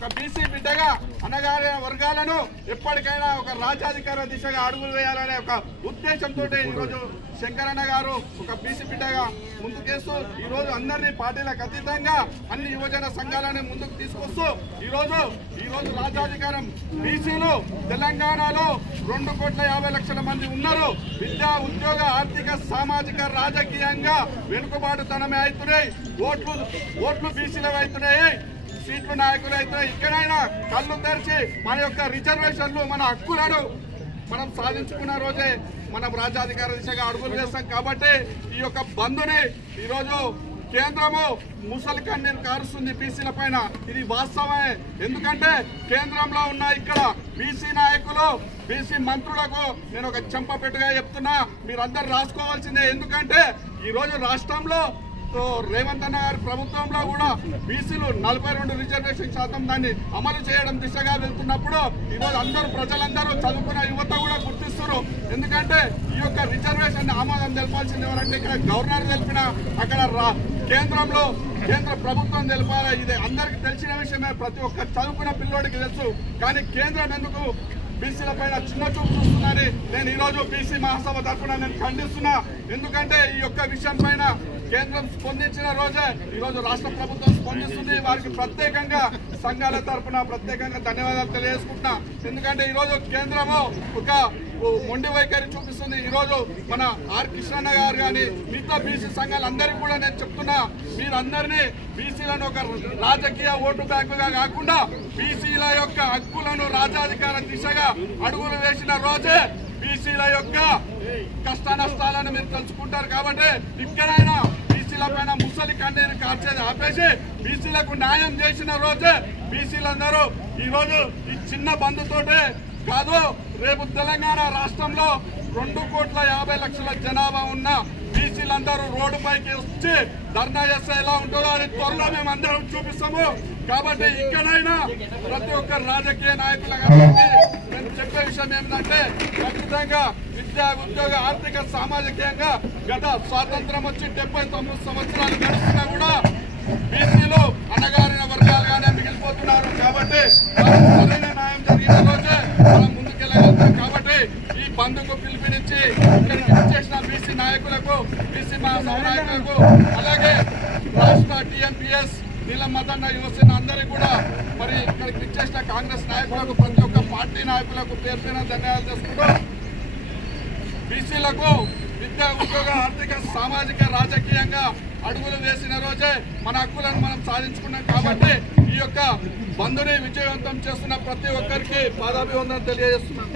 ఒక బీసీ బిడ్డగా అణగారిన వర్గాలను ఎప్పటికైనా ఒక రాజ్యాధికార దిశగా అడుగులు వేయాలనే ఒక ఉద్దేశంతో ఈరోజు శంకరన్న గారు ఒక బీసీ బిడ్డగా ముందుకేస్తూ ఈరోజు అందరినీ పార్టీలకు అతీతంగా అన్ని యువజన సంఘాలను ముందుకు తీసుకొస్తూ ఈరోజు రాజ్యాధికారం బీసీలు తెలంగాణలో 2,50,00,000 మంది ఉన్నారు. విద్యా ఉద్యోగ ఆర్థిక సామాజిక రాజకీయంగా వెనుకబాటుతనమే అవుతున్నాయి. ఓట్లు బీసీలు అవుతున్నాయి, సీట్లు నాయకులు అవుతున్నాయి. ఇక్కడైనా కళ్ళు తెరిచి మన యొక్క రిజర్వేషన్లు మన హక్కులను మనం సాధించుకున్న రోజే మనం రాజ్యాధికార దిశగా అడుగులు వేస్తాం. కాబట్టి ఈ యొక్క బంధుని ఈరోజు కేంద్రము ముసలి కన్నీరు కారుస్తుంది బీసీల పైన. ఇది వాస్తవమే. ఎందుకంటే కేంద్రంలో ఉన్న ఇక్కడ బీసీ నాయకులు బీసీ మంత్రులకు నేను ఒక చెంపపెట్టుగా చెప్తున్నా, మీరందరూ రాసుకోవాల్సిందే. ఎందుకంటే ఈరోజు రాష్ట్రంలో రేవంత్ అన్న గారి ప్రభుత్వంలో కూడా బీసీలు 42 రిజర్వేషన్ శాతం దాన్ని అమలు చేయడం దిశగా వెళ్తున్నప్పుడు ఈరోజు ప్రజలందరూ చదువుకున్న యువత కూడా గుర్తిస్తున్నారు. ఎందుకంటే ఈ యొక్క రిజర్వేషన్ ఆమోదం తెలపాల్సింది ఎవరంటే ఇక్కడ గవర్నర్ తెలిపిన అక్కడ కేంద్ర ప్రభుత్వం తెలపాలి. ఇది అందరికి తెలిసిన విషయమే, ప్రతి ఒక్క చదువుకున్న పిల్లోడికి తెలుసు. కానీ కేంద్రం ఎందుకు బీసీల పైన చిన్న చూపు చూస్తుందని నేను ఈరోజు బీసీ మహాసభ తరఫున నేను ఖండిస్తున్నా. ఎందుకంటే ఈ యొక్క విషయం పైన కేంద్రం స్పందించిన రోజే ఈరోజు రాష్ట్ర ప్రభుత్వం స్పందిస్తుంది. వారికి ప్రత్యేకంగా సంఘాల తరఫున ప్రత్యేకంగా ధన్యవాదాలు తెలియజేసుకుంటున్నా. ఎందుకంటే ఈరోజు కేంద్రము ఒక మొండి వైఖరి చూపిస్తుంది. ఈరోజు మన ఆర్ కృష్ణన్న గారు కానీ మిగతా బీసీ సంఘాలందరికీ కూడా నేను చెప్తున్నా, మీరందరినీ బీసీలను ఒక రాజకీయ ఓటు బ్యాంకుగా కాకుండా బీసీల యొక్క హక్కులను రాజ్యాధికార దిశగా అడుగులు వేసిన రోజే బీసీల యొక్క కష్ట నష్టాలను మీరు తెలుసుకుంటారు. కాబట్టి ఇక్కడైనా బీసీల పైన ముసలి కన్నీరు కార్చేది ఆపేసి బీసీలకు న్యాయం చేసిన రోజే బీసీలందరూ ఈరోజు ఈ చిన్న బంధుతోటే కాదు, రేపు తెలంగాణ రాష్ట్రంలో 2,50,00,000 జనాభా ఉన్న బీసీలందరూ రోడ్డుపైకి వచ్చి ధర్నా చేస్తే ఎలా ఉంటుందో అని త్వరలో మేము అందరం చూపిస్తాము. కాబట్టి ఇక్కడైనా ప్రతి ఒక్క రాజకీయ నాయకులకు నేను చెప్పే విషయం ఏంటంటే ఖచ్చితంగా విద్యా ఉద్యోగ ఆర్థిక సామాజికంగా గత స్వాతంత్రం వచ్చి 79 సంవత్సరాలు గడుస్తున్నా కూడా బీసీలు అణగారిన వర్గాలుగానే మిగిలిపోతున్నారు. కాబట్టి సరైన న్యాయం జరిగిన రోజే మనం ముందుకెళ్ళగలుగుతాం. కాబట్టి ఈ బంధుకు పిలుపునిచ్చి ఇక్కడికి చేసిన బీసీ నాయకులకు, బీసీ మహాసభ నాయకులకు, అలాగే రాష్ట్ర టీఎంపీఎస్ నీలం మదన్న యువసేన అందరికీ కూడా మరి ఇక్కడికి చేసిన కాంగ్రెస్ నాయకులకు, ప్రతి ఒక్క పార్టీ నాయకులకు పేరు పేరున ధన్యవాదాలు చేసుకుంటూ బీసీలకు విద్యా ఉద్యోగ ఆర్థిక సామాజిక రాజకీయంగా అడుగులు వేసిన రోజే మన హక్కులను మనం సాధించుకున్నాం. కాబట్టి ఈ యొక్క బంధుని విజయవంతం చేస్తున్న ప్రతి ఒక్కరికి పాదాభివందనం తెలియజేస్తున్నాం.